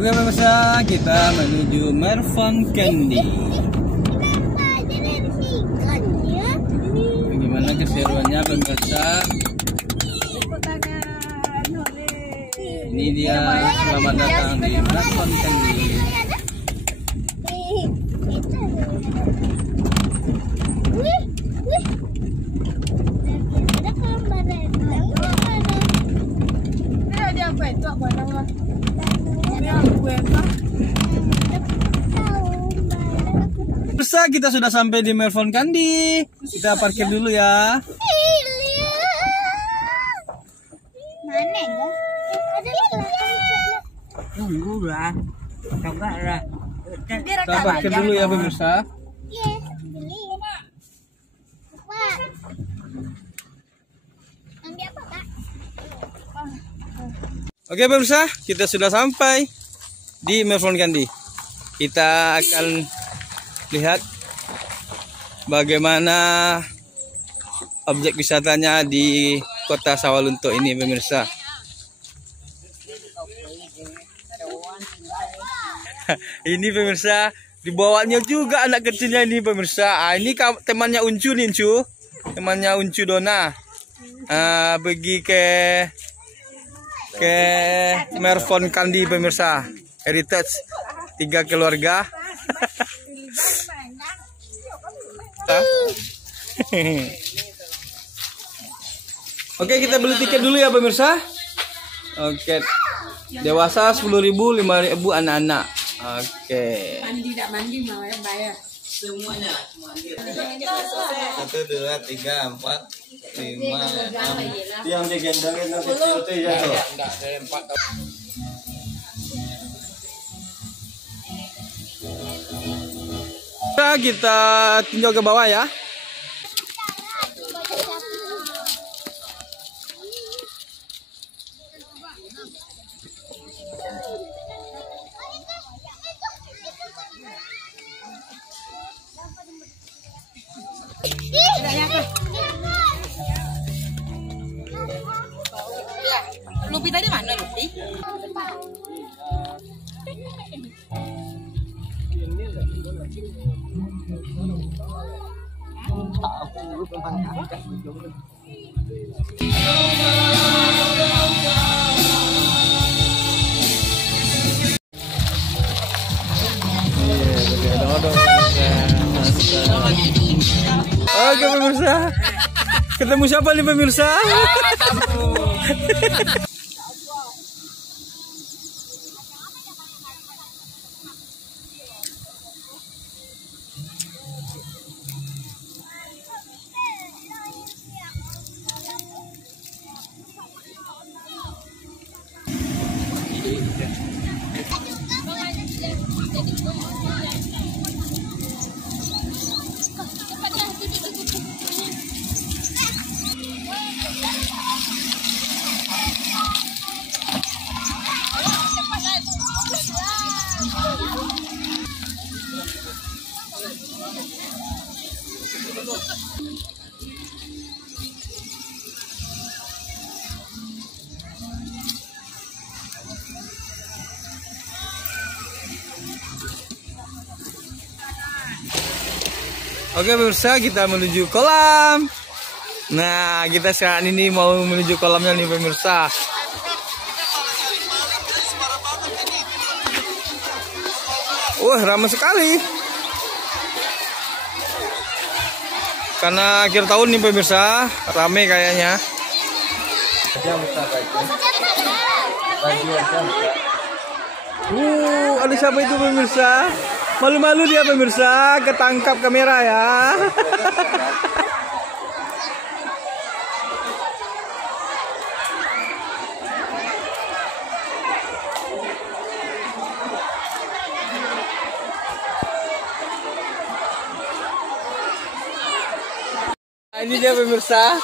Oke pemirsa, kita menuju Mervon Candy. Bagaimana keseruannya pemirsa? Ini dia, selamat datang di Mervon Candy. Pemirsa, kita sudah sampai di Mervon Candy. Kita parkir dulu ya. Tunggu lah, coba lah. Kita parkir dulu ya pemirsa. Oke pemirsa, kita sudah sampai di Mervon Candy. Kita akan lihat bagaimana objek wisatanya di Kota Sawalunto ini pemirsa. Ini pemirsa, dibawanya juga anak kecilnya ini pemirsa. Ini temannya Uncu nih, Uncu. Temannya Uncu Dona. Pergi ke Mervon Candy pemirsa. Heritage 3 keluarga. Oke, kita beli tiket dulu ya pemirsa. Oke. Dewasa 10.000, 5.000 anak-anak. Oke. Mandi tidak mandi mau ya bayar. Semuanya. 1, 2, 3, 4, 5, 6. Yang digendongin yang kecil itu ya tuh. Enggak, ada 4. Kita tinjau ke bawah ya. Lupi tadi mana Lupi? Oke pemirsa, ketemu siapa nih pemirsa? Oke pemirsa, kita menuju kolam. Nah, kita sekarang ini mau menuju kolamnya nih pemirsa. Wah, ramai sekali. Karena akhir tahun nih pemirsa, ramai kayaknya. Ada siapa itu pemirsa? Malu-malu dia pemirsa, ketangkap kamera ya. Nah, ini dia pemirsa.